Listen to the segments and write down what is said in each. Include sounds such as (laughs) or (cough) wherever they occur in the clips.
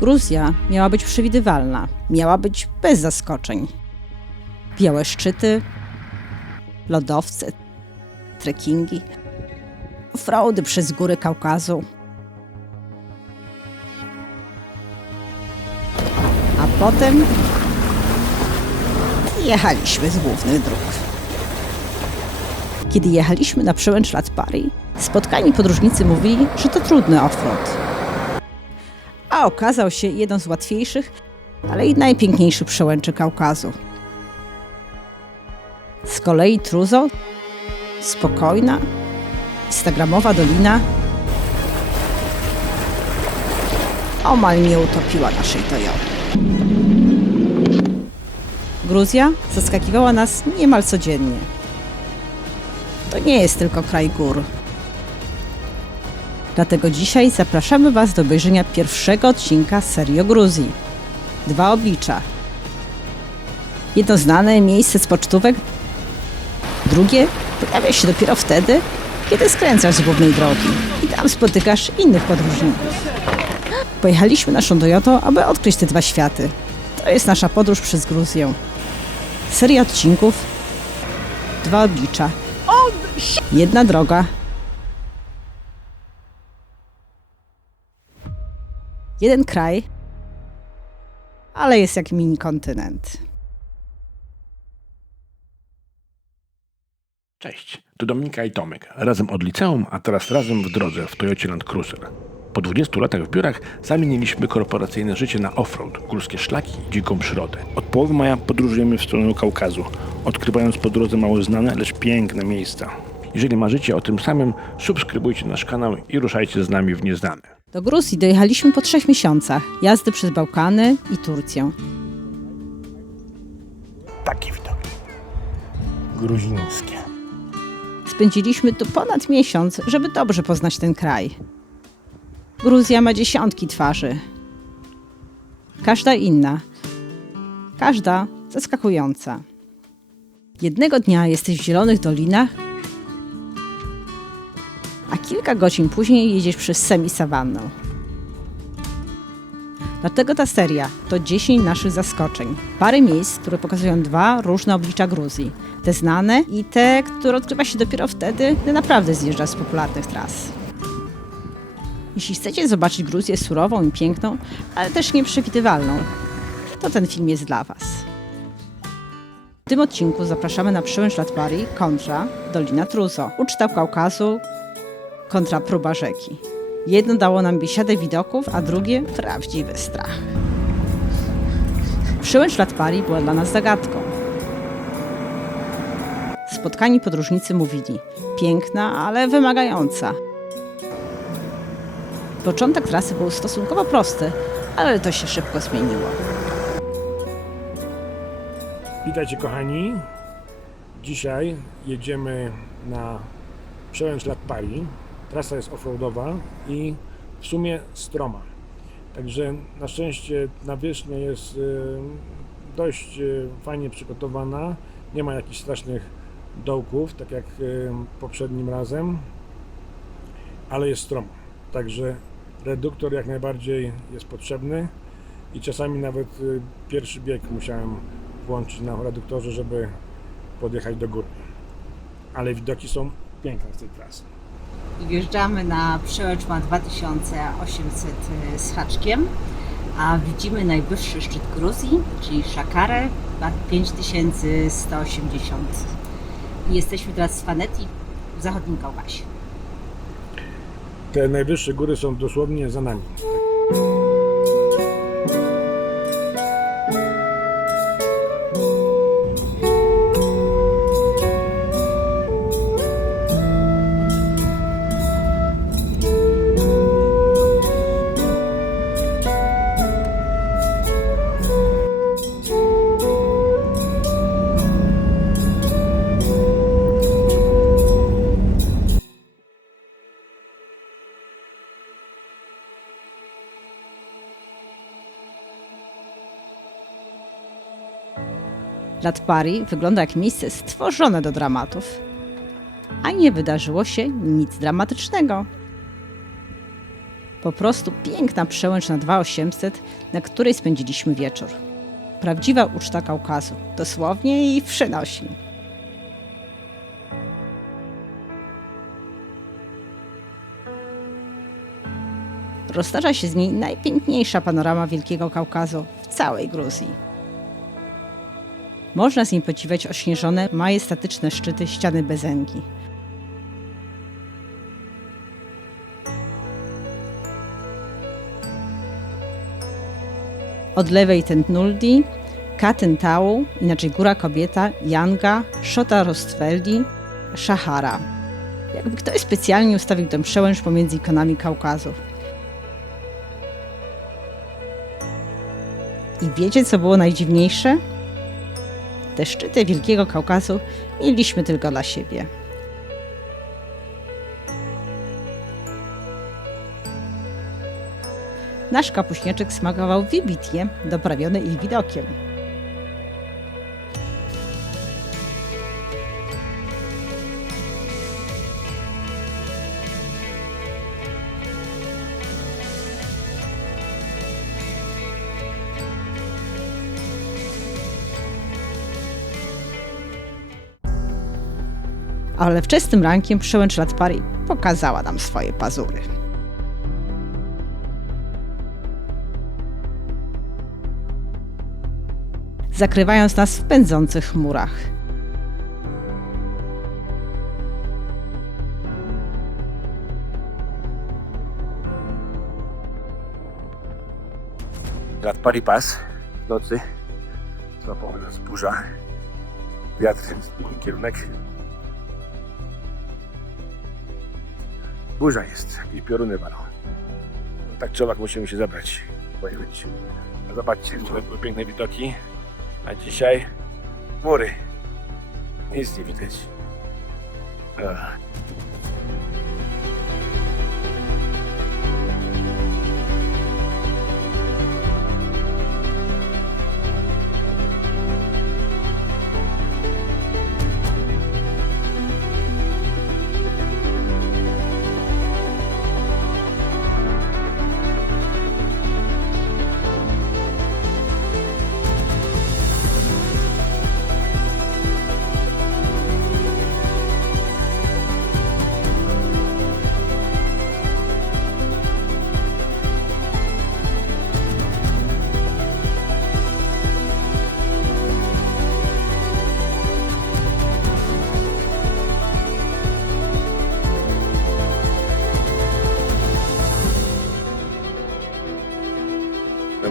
Gruzja miała być przewidywalna, miała być bez zaskoczeń. Białe szczyty, lodowce, trekkingi, fraudy przez góry Kaukazu. A potem jechaliśmy z głównych dróg. Kiedy jechaliśmy na przełęcz Latpari, spotkani podróżnicy mówili, że to trudny offroad. A okazał się jeden z łatwiejszych, ale i najpiękniejszy przełęczy Kaukazu. Z kolei Truzo, spokojna, instagramowa dolina, omal nie utopiła naszej Toyoty. Gruzja zaskakiwała nas niemal codziennie. To nie jest tylko kraj gór. Dlatego dzisiaj zapraszamy Was do obejrzenia pierwszego odcinka serii o Gruzji. Dwa oblicza. Jedno znane miejsce z pocztówek, drugie pojawia się dopiero wtedy, kiedy skręcasz z głównej drogi i tam spotykasz innych podróżników. Pojechaliśmy naszą Toyotą, aby odkryć te dwa światy. To jest nasza podróż przez Gruzję. Seria odcinków, dwa oblicza. Jedna droga. Jeden kraj, ale jest jak mini kontynent. Cześć, tu Dominika i Tomek. Razem od liceum, a teraz razem w drodze w Toyocie Land Cruiser. Po 20 latach w biurach zamieniliśmy korporacyjne życie na offroad, górskie szlaki i dziką przyrodę. Od połowy maja podróżujemy w stronę Kaukazu, odkrywając po drodze mało znane, lecz piękne miejsca. Jeżeli marzycie o tym samym, subskrybujcie nasz kanał i ruszajcie z nami w nieznane. Do Gruzji dojechaliśmy po trzech miesiącach jazdy przez Bałkany i Turcję. Takie widoki. Gruzińskie. Spędziliśmy tu ponad miesiąc, żeby dobrze poznać ten kraj. Gruzja ma dziesiątki twarzy. Każda inna. Każda zaskakująca. Jednego dnia jesteś w zielonych dolinach, a kilka godzin później jedziesz przez semi-sawannę. Dlatego ta seria to 10 naszych zaskoczeń. Parę miejsc, które pokazują dwa różne oblicza Gruzji. Te znane i te, które odkrywa się dopiero wtedy, gdy naprawdę zjeżdża z popularnych tras. Jeśli chcecie zobaczyć Gruzję surową i piękną, ale też nieprzewidywalną, to ten film jest dla Was. W tym odcinku zapraszamy na przełęcz Latwari kontra Dolina Truzo, uczta Kaukazu kontra próba rzeki. Jedno dało nam biesiadę widoków, a drugie prawdziwy strach. Przełęcz Latwari była dla nas zagadką. Spotkani podróżnicy mówili: piękna, ale wymagająca. Początek trasy był stosunkowo prosty, ale to się szybko zmieniło. Witajcie kochani. Dzisiaj jedziemy na przełęcz Latpari. Trasa jest offroadowa i w sumie stroma. Także na szczęście nawierzchnia jest y, dość y, fajnie przygotowana. Nie ma jakichś strasznych dołków, tak jak y, poprzednim razem, ale jest stroma. Także reduktor jak najbardziej jest potrzebny i czasami nawet pierwszy bieg musiałem włączyć na reduktorze, żeby podjechać do góry. Ale widoki są piękne z tej trasy. I wjeżdżamy na przełęcz ma 2800 z haczkiem, a widzimy najwyższy szczyt Gruzji, czyli Szakarę, ma 5180. I jesteśmy teraz w Faneti w zachodnim Kaukasie. Te najwyższe góry są dosłownie za nami. Latpari wygląda jak miejsce stworzone do dramatów. A nie wydarzyło się nic dramatycznego. Po prostu piękna przełęcz na 2800, na której spędziliśmy wieczór. Prawdziwa uczta Kaukazu, dosłownie i w przenośni. Roztacza się z niej najpiękniejsza panorama Wielkiego Kaukazu w całej Gruzji. Można z niej podziwiać ośnieżone, majestatyczne szczyty ściany Bezengi. Od lewej ten Nuldi, Katyn Tau, inaczej Góra Kobieta, Janga, Szota Rostfeldi, Szahara. Jakby ktoś specjalnie ustawił tę przełęcz pomiędzy ikonami Kaukazu. I wiecie, co było najdziwniejsze? Te szczyty Wielkiego Kaukazu mieliśmy tylko dla siebie. Nasz kapuśniaczek smakował wybitnie, doprawiony ich widokiem. Ale wczesnym rankiem przełęcz Latpari pokazała nam swoje pazury. zakrywając nas w pędzących chmurach. Lat Paripas w nocy złapała nas burza. Wiatr zmienił kierunek. Burza jest i pioruny walą. Tak czy owak musimy się zabrać. Pojechać. A Zobaczcie, tutaj były piękne widoki. A dzisiaj mury. Nic nie widać. Ach.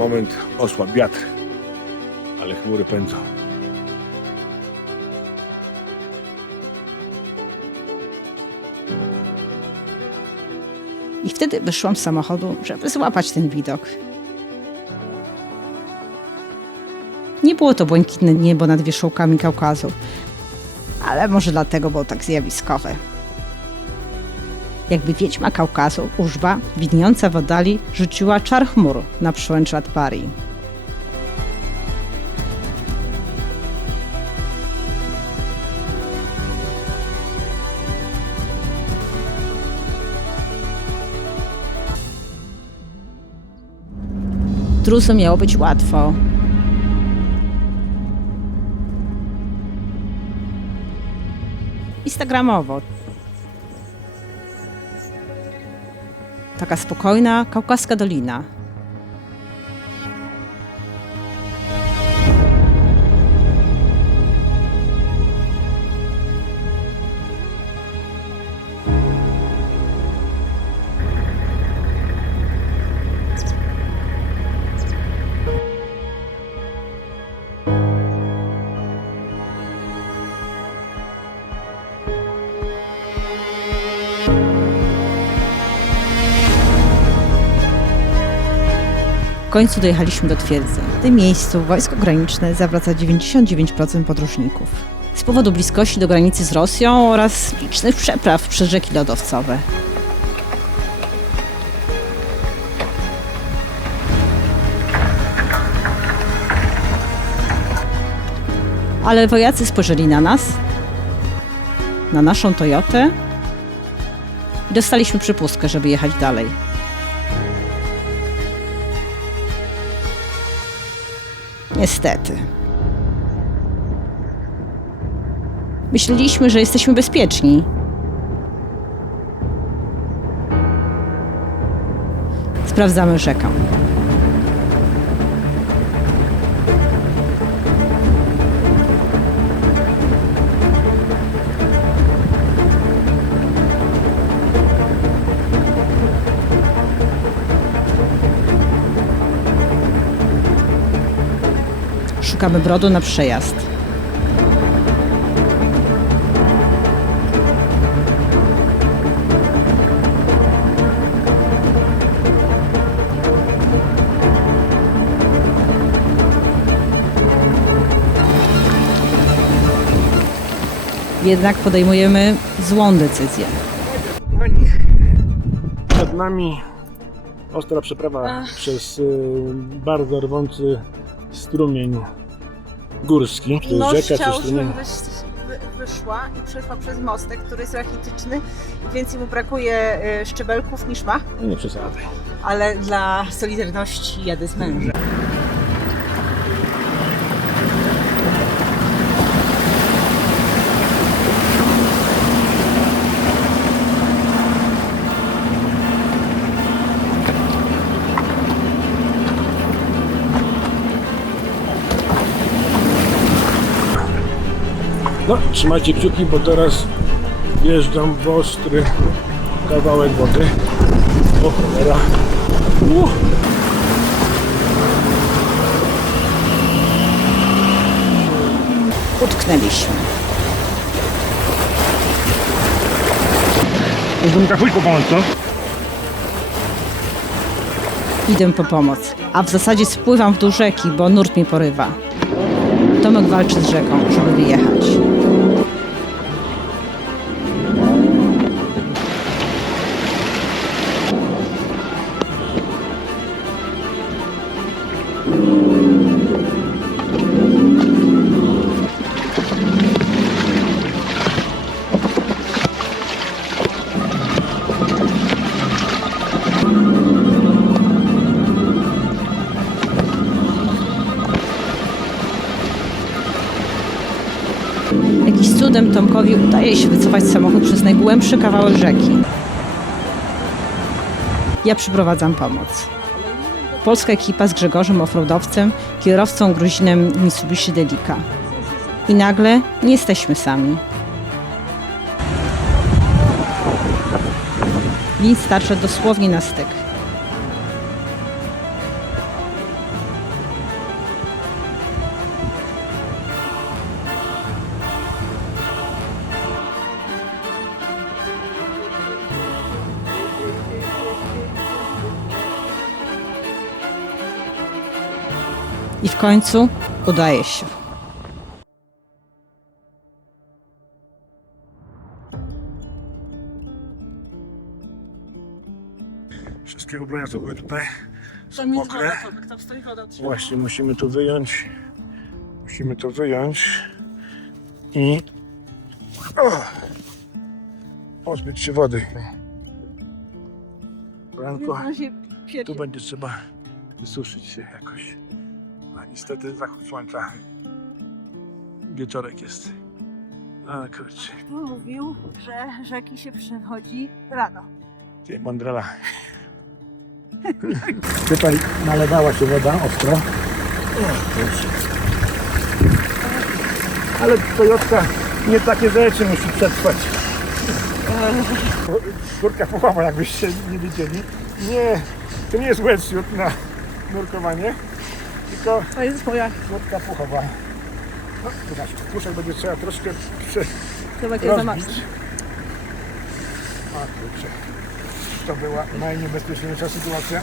Moment osłabł wiatr, ale chmury pędzą. I wtedy wyszłam z samochodu, żeby złapać ten widok. Nie było to błękitne niebo nad wierzchołkami Kaukazu, ale może dlatego było tak zjawiskowe. Jakby wiedźma Kaukazu, Użba, widniejąca w oddali, rzuciła czar chmur na przełęcz Latpari. Drusu miało być łatwo. Instagramowo. Taka spokojna, kaukaska dolina. W końcu dojechaliśmy do twierdzy. W tym miejscu wojsko graniczne zawraca 99% podróżników. Z powodu bliskości do granicy z Rosją oraz licznych przepraw przez rzeki lodowcowe. Ale wojacy spojrzeli na nas, na naszą Toyotę i dostaliśmy przypustkę, żeby jechać dalej. Niestety. Myśleliśmy, że jesteśmy bezpieczni. Sprawdzamy rzekę. Szukamy brodu na przejazd. Jednak podejmujemy złą decyzję. Kochani, przed nami ostra przeprawa przez y, bardzo rwący strumień górski. To jest rzeka wyś- wy- wyszła i przeszła przez mostek, który jest rachityczny i więcej mu brakuje y, szczebelków niż ma, No nie przesadzaj. ale dla Solidarności jadę z mężem. No, trzymajcie kciuki, bo teraz wjeżdżam w ostry kawałek wody. O cholera. Uh. Utknęliśmy. Uzumka, pójdź po pomoc, co? Idę po pomoc, a w zasadzie spływam w dół rzeki, bo nurt mi porywa. Tomek walczy z rzeką, żeby wyjechać. Tomkowi udaje się wycofać samochód przez najgłębszy kawałek rzeki. Ja przyprowadzam pomoc. Polska ekipa z Grzegorzem Offroadowcem, kierowcą Gruzinem Mitsubishi Delica. I nagle nie jesteśmy sami. Lin starczy dosłownie na styk. W końcu udaje się. Wszystkie ubrania co były tutaj są mokre. Właśnie musimy to wyjąć. Musimy to wyjąć i o, pozbyć się wody. Ranko, tu będzie trzeba wysuszyć się jakoś. Niestety zachód słońca. Wieczorek jest. A kurczę, Mówił, że rzeki się przechodzi rano. ty mądrala. (laughs) Tutaj nalewała się woda ostro. O, kurczę. Ale Toyotka nie takie rzeczy musi przetrwać. Kurka puchowa, jakbyście nie widzieli. Nie, to nie jest wetsuit na nurkowanie, tylko To jest moja kurka puchowa. No, puszek będzie trzeba troszkę prze. A kurczę, to była najniebezpieczniejsza sytuacja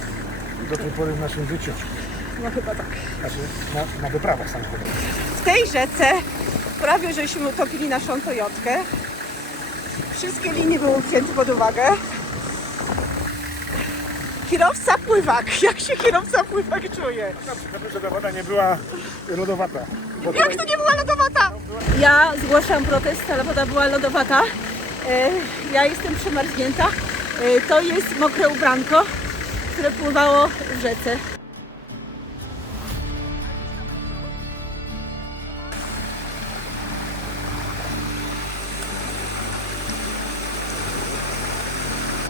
do tej pory w naszym życiu. No chyba tak. Znaczy na, na wyprawach samochodowych. W tej rzece prawie żeśmy utopili naszą Toyotkę. Wszystkie linie były wzięte pod uwagę. Kierowca pływak. Jak się kierowca pływak czuje? Dobrze, że ta woda nie była lodowata. Bo Jak to nie była lodowata? Ja zgłaszam protest, ale woda była lodowata. E, Ja jestem przemarznięta. E, To jest mokre ubranko, które pływało w rzece.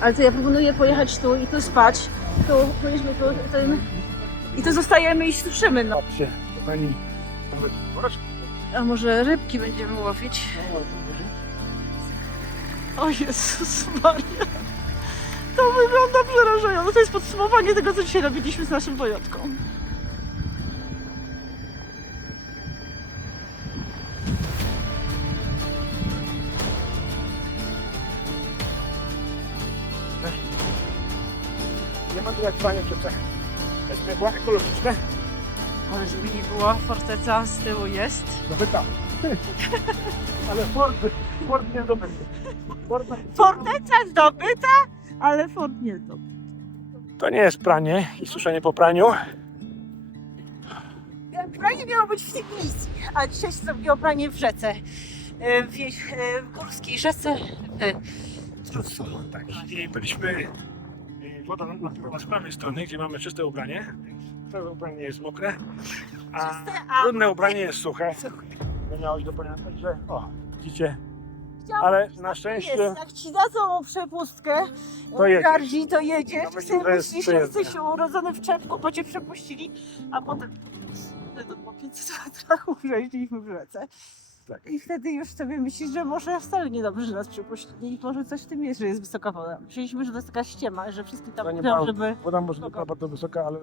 Ale to ja proponuję pojechać tu i tu spać. Tu, pojedźmy tu, ten... I tu zostajemy i suszymy, no. Patrzcie, pani. A może rybki będziemy łowić? O Jezus Maria. To wygląda przerażająco. To jest podsumowanie tego, co dzisiaj robiliśmy z naszym wojotką. Nie ma tu jak panie przecież. Weźmy była ekologiczne. Ale żeby nie było, forteca z tyłu jest. (laughs) Zdobyta. Ale Ford, Ford nie zdobyty. Ford Forteca zdobyta, ale fort nie zdobyty. To nie jest pranie i suszenie po praniu. Pranie miało być w Tbilisi, a dzisiaj się zrobiło pranie w rzece. E, W, e, w górskiej rzece e, Trusu. Tak. I byliśmy, woda napływa z prawej strony, gdzie mamy czyste ubranie. Całe ubranie jest mokre, a brudne ubranie jest suche. No miałeś do pamiętać, że o, widzicie, ale na szczęście Jest, jak ci dadzą przepustkę, To jedziesz. gardzi, to jedziesz. No No, myślę, że jest myślisz, że przyjemne. jesteś urodzony w czepku, bo cię przepuścili, a potem no, po 500 metrach urzęźliśmy w rzece. Tak. I wtedy już sobie myślisz, że może wcale niedobrze, że nas przepuścili i może coś w tym jest, że jest wysoka woda. Myśleliśmy, że to jest taka ściema, że wszystkim tam nie mało. żeby... woda może nie była bardzo wysoka, ale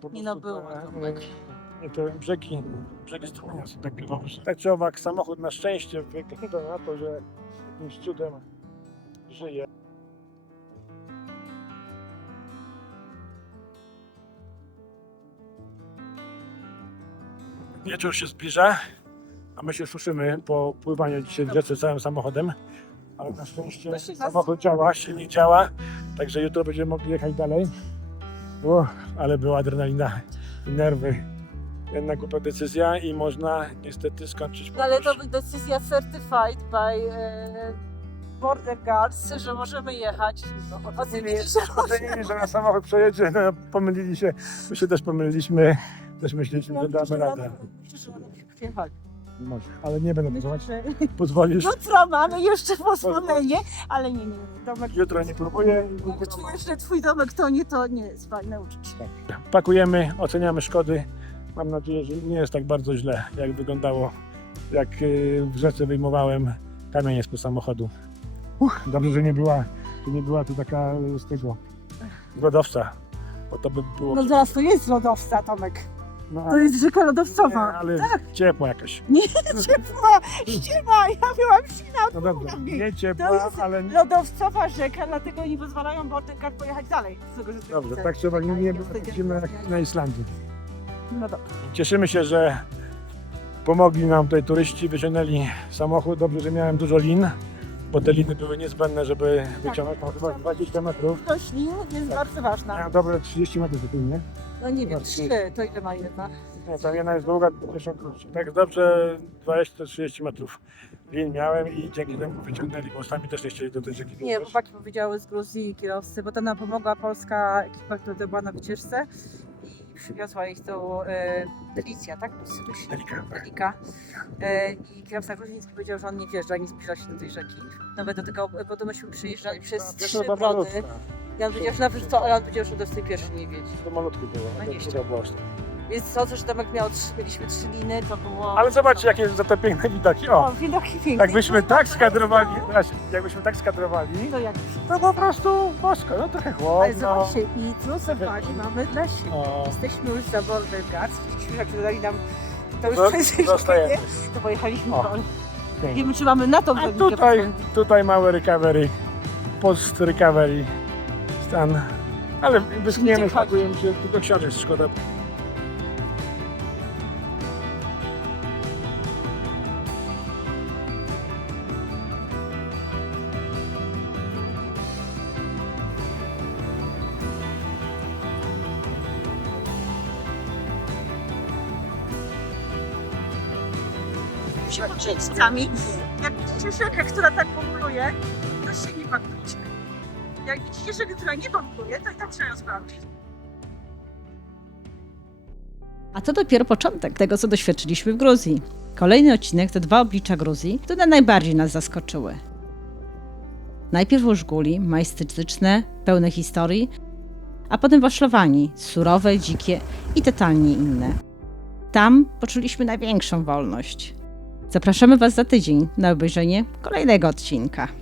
po Nie no, było te, te brzegi, brzegi strumienia są tak dobrze. Tak czy owak, samochód na szczęście wygląda na to, że jakimś cudem żyje. Wieczór się zbliża, a my się suszymy po pływaniu dzisiaj w rzece całym samochodem. Ale na szczęście samochód działa, silnik działa, także jutro będziemy mogli jechać dalej. O, ale była adrenalina i nerwy. Jedna głupia decyzja i można niestety skończyć No, ale to podróż. była decyzja certified by e, Border Guards, że możemy jechać. Ocenili, że Ocenili, że na samochód przejedzie, no, pomylili się. My się też pomyliliśmy, też myśleliśmy, że damy radę. Przyjechali. Może, ale nie będę pozwolić. Że Pozwolisz? Jutro mamy jeszcze pozwolenie, ale nie, nie, nie. Domek, Jutro nie próbuję. jak czujesz, że twój domek to nie, to nie jest fajne uczucie. Pakujemy, oceniamy szkody. Mam nadzieję, że nie jest tak bardzo źle, jak wyglądało, jak y, w rzece wyjmowałem kamienie spod samochodu. Uch, dobrze, że nie była, że nie była tu taka z tego lodowca, bo to by było... No zaraz to jest lodowca, Tomek. No, To jest rzeka nie, lodowcowa. ale ciepła jakaś. Nie, (laughs) ciepła, ściema, ja byłam zimna. No dobrze, nie To ciepła, jest ale... lodowcowa rzeka, dlatego nie pozwalają Border Guard pojechać dalej. Z tego, że Dobrze, tak trzeba, nie, nie tak zimno jak na Islandii. No dobra. Cieszymy się, że pomogli nam tutaj turyści, wyciągnęli samochód. Dobrze, że miałem dużo lin, bo te liny były niezbędne, żeby wyciągnąć tam chyba 20 metrów. To ślin jest bardzo ważna. Miałem dobre 30 metrów do tyłu, nie? No nie wiem, trzy, to ile ma jedna? Nie, tam jedna jest długa, jeszcze krótsza. Tak dobrze 20-30 metrów lin miałem i dzięki temu wyciągnęli, bo sami też nie chcieli do tej rzeki Nie, chłopaki powiedziały z Gruzji kierowcy, bo to nam pomogła polska ekipa, która była na wycieczce przywiozła ich tu e, Delicja, tak? Delika, tak. Delika. E, I kierowca gruziński powiedział, że on nie wjeżdża, nie zbliża się do tej rzeki. Nawet do tego, bo to myśmy przyjeżdżali przez trzy no, brody. I on powiedział, że nawet to, ale on powiedział, że do tej pierwszej nie wiedzie. To malutkie było, No a nie to chciał. druga była. Więc to, że Tomek miał trzy, mieliśmy trzy liny, to było... Ale zobaczcie, jakie są za te piękne widoki. O, O, widoki piękne. jakbyśmy tak skadrowali, teraz, jakbyśmy tak skadrowali, To jak to po prostu bosko, no trochę Ale chłodno. zobaczcie, i tu zapali mamy dla siebie. O, Jesteśmy już za Border Guards. Chcieliśmy, jak dodali nam to już (laughs) Zo- zostajemy. nie? To pojechaliśmy O, do... pięknie. Wiemy, czy mamy na tą A tutaj, pozwolić. tutaj mały recovery, post recovery stan. Ale wyschniemy, Gdzie chodzi? spakujemy się, tylko książek szkoda. Jak widzicie rzekę, która tak pompluje, to się nie bankujcie. Jak widzicie rzekę, która nie pompluje, to i tak trzeba ją sprawdzić. A to dopiero początek tego, co doświadczyliśmy w Gruzji. Kolejny odcinek, te dwa oblicza Gruzji, które najbardziej nas zaskoczyły. Najpierw Użguli, majestatyczne, pełne historii, a potem Waszlowani, surowe, dzikie i totalnie inne. Tam poczuliśmy największą wolność. Zapraszamy Was za tydzień na obejrzenie kolejnego odcinka.